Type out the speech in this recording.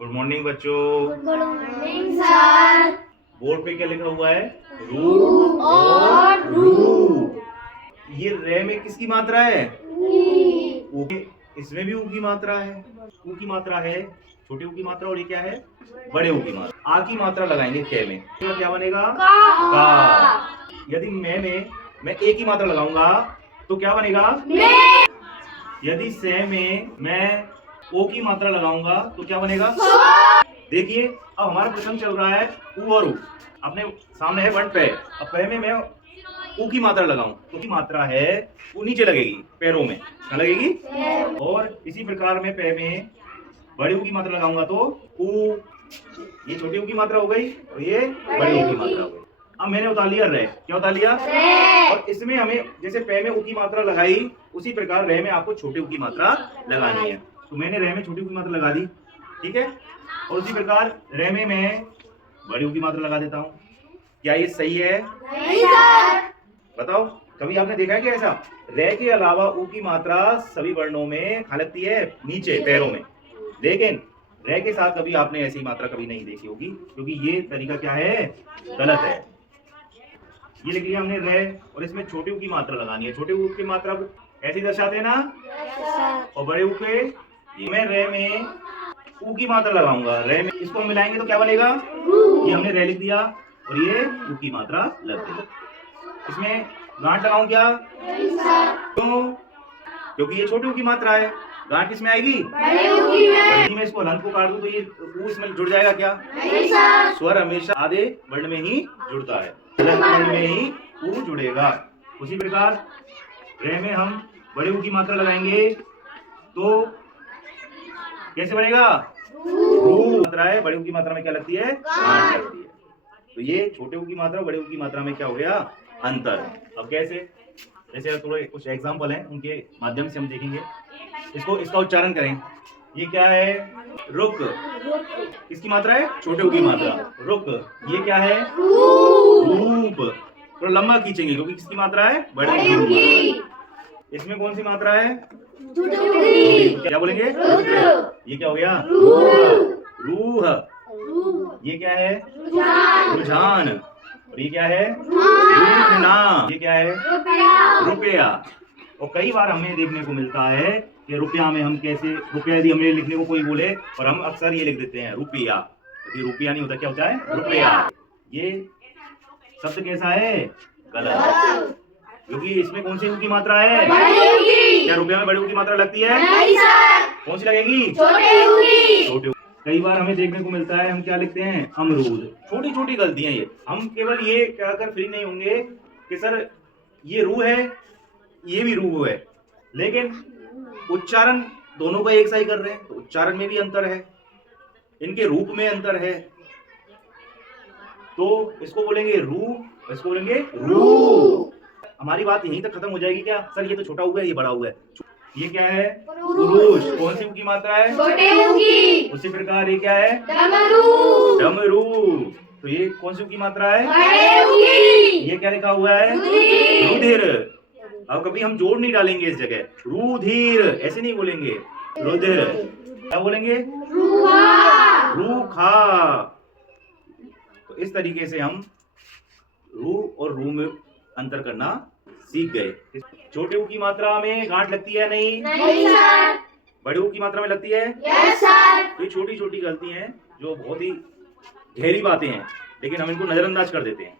Good morning बच्चों। Good morning sir. Board पे क्या लिखा हुआ है? रू और रू। ये रे में किसकी मात्रा है? ऊ। इसमें भी ऊ की मात्रा है। ऊ की मात्रा है, छोटे ऊ की मात्रा, और ये क्या है? बड़े ऊ की मात्रा। आ की मात्रा लगाएंगे कै में, तो क्या बनेगा? का। यदि मैं ए की मात्रा लगाऊंगा तो क्या बनेगा? यदि से में मैं ओ की मात्रा लगाऊंगा तो क्या बनेगा? देखिए अब हमारा प्रश्न चल रहा है ऊ और ऊ। अपने सामने है वन पे। अब पे में मैं ऊ की मात्रा लगाऊं तो की मात्रा है वो नीचे लगेगी, पैरों में क्या लगेगी? और इसी प्रकार में पे में बड़े ऊ की मात्रा लगाऊंगा तो ऊ, ये छोटी ऊ की मात्रा हो गई और ये बड़े ऊ की मात्रा हो गई। अब मैंने उतार लिया रे। क्या उतार लिया? और इसमें हमें जैसे पे में ऊ की मात्रा लगाई उसी प्रकार रे में आपको छोटे ऊ की मात्रा लगानी है। तो मैंने रे में छोटी ऊ की मात्रा लगा दी, ठीक है। और उसी प्रकार रे में मैं बड़ी ऊ की मात्रा लगा देता हूँ। क्या ये सही है? नहीं सर। बताओ, कभी आपने देखा है कि ऐसा रे के अलावा ऊ की मात्रा सभी वर्णों में कहाँ लगती है? नीचे पैरों में। लेकिन रे के साथ कभी आपने ऐसी मात्रा कभी नहीं देखी होगी, क्योंकि ये तरीका क्या है? गलत है। ये लिख लिया हमने रे, और इसमें छोटे ऊ की मात्रा लगानी है। छोटे ऊ की मात्रा को ऐसे दर्शाते हैं ना, और बड़े ऊ पे मैं रे में ऊ की मात्रा लगाऊंगा। रे में इसको मिलाएंगे तो क्या बनेगा? ये हमने रे लिख दिया और ये ऊ की मात्रा लग गई। इसमें गांठ लगाऊं क्या? क्यों? क्योंकि ये छोटे ऊ की मात्रा है। गांठ किसमें आएगी? बड़े ऊ की में। मैं इसको हलंत को काट दूं तो ये ऊ इसमें जुड़ जाएगा क्या? नहीं सर। स्वर हमेशा आधे वर्ण में ही जुड़ता है, वर्ण में ही ऊ जुड़ेगा। उसी प्रकार रे में हम बड़े ऊ की मात्रा लगाएंगे तो कैसे बनेगा? रू मात्रा है, बड़े ऊ की मात्रा में क्या लगती है? गांठ लगती है। तो ये छोटे ऊ की मात्रा बड़े ऊ की मात्रा में क्या हो गया? अंतर। अब कैसे? जैसे थोड़े कुछ एग्जाम्पल हैं, उनके माध्यम से हम देखेंगे। इसका उच्चारण करें। ये क्या है? रुक। किसकी मात्रा है? छोटे ऊ की मात्रा। रुक। ये क्या है? रूप। थोड़ा लंबा खींचेंगे क्योंकि किसकी मात्रा है? बड़े ऊ की मात्रा। इसमें कौन सी मात्रा है? क्या बोलेंगे? ये क्या हो गया? रूह। ये क्या है? रुझान। और ये क्या है? रूठना। ये क्या है? रुपया। और कई बार हमें देखने को मिलता है कि रुपया में हम कैसे, रुपया यदि हमें लिखने को कोई बोले और हम अक्सर ये लिख देते हैं रुपया। यदि रुपया नहीं होता, क्या होता है? रुपया। ये शब्द कैसा है? गलत, क्योंकि इसमें कौन सी ऊ की मात्रा है? क्या रुपया में बड़ी ऊ की मात्रा लगती है? नहीं सर। कौन सी लगेगी? छोटे ऊ। कई बार हमें देखने को मिलता है हम क्या लिखते हैं? अमरूद। छोटी छोटी गलतियां ये। हम केवल ये कहकर फ्री नहीं होंगे कि सर ये रू है, ये भी रू है, लेकिन उच्चारण दोनों का एक सा ही कर रहे हैं, तो उच्चारण में भी अंतर है, इनके रूप में अंतर है। तो इसको बोलेंगे रू, इसको बोलेंगे रू। हमारी बात यहीं तक खत्म हो जाएगी क्या? सर ये तो छोटा हुआ है, ये बड़ा हुआ है। ये क्या है? पुरुष। कौन सी ऊ की मात्रा है? छोटे ऊ की। उसी प्रकार ये क्या है? डमरू। डमरू। तो ये कौन सी ऊ की मात्रा है? बड़े ऊ की। ये क्या लिखा हुआ है? रुधिर। अब कभी हम जोड़ नहीं डालेंगे इस जगह, रुधिर ऐसे नहीं बोलेंगे, रुधिर। क्या बोलेंगे? रूखा। तो इस तरीके से हम रू और रू में अंतर करना सीख गए। छोटे ऊ की मात्रा में गांठ लगती है? नहीं सर। बड़े ऊ की मात्रा में लगती है? Yes sir. तो ये छोटी छोटी गलती हैं जो बहुत ही गहरी बातें हैं, लेकिन हम इनको नजरअंदाज कर देते हैं।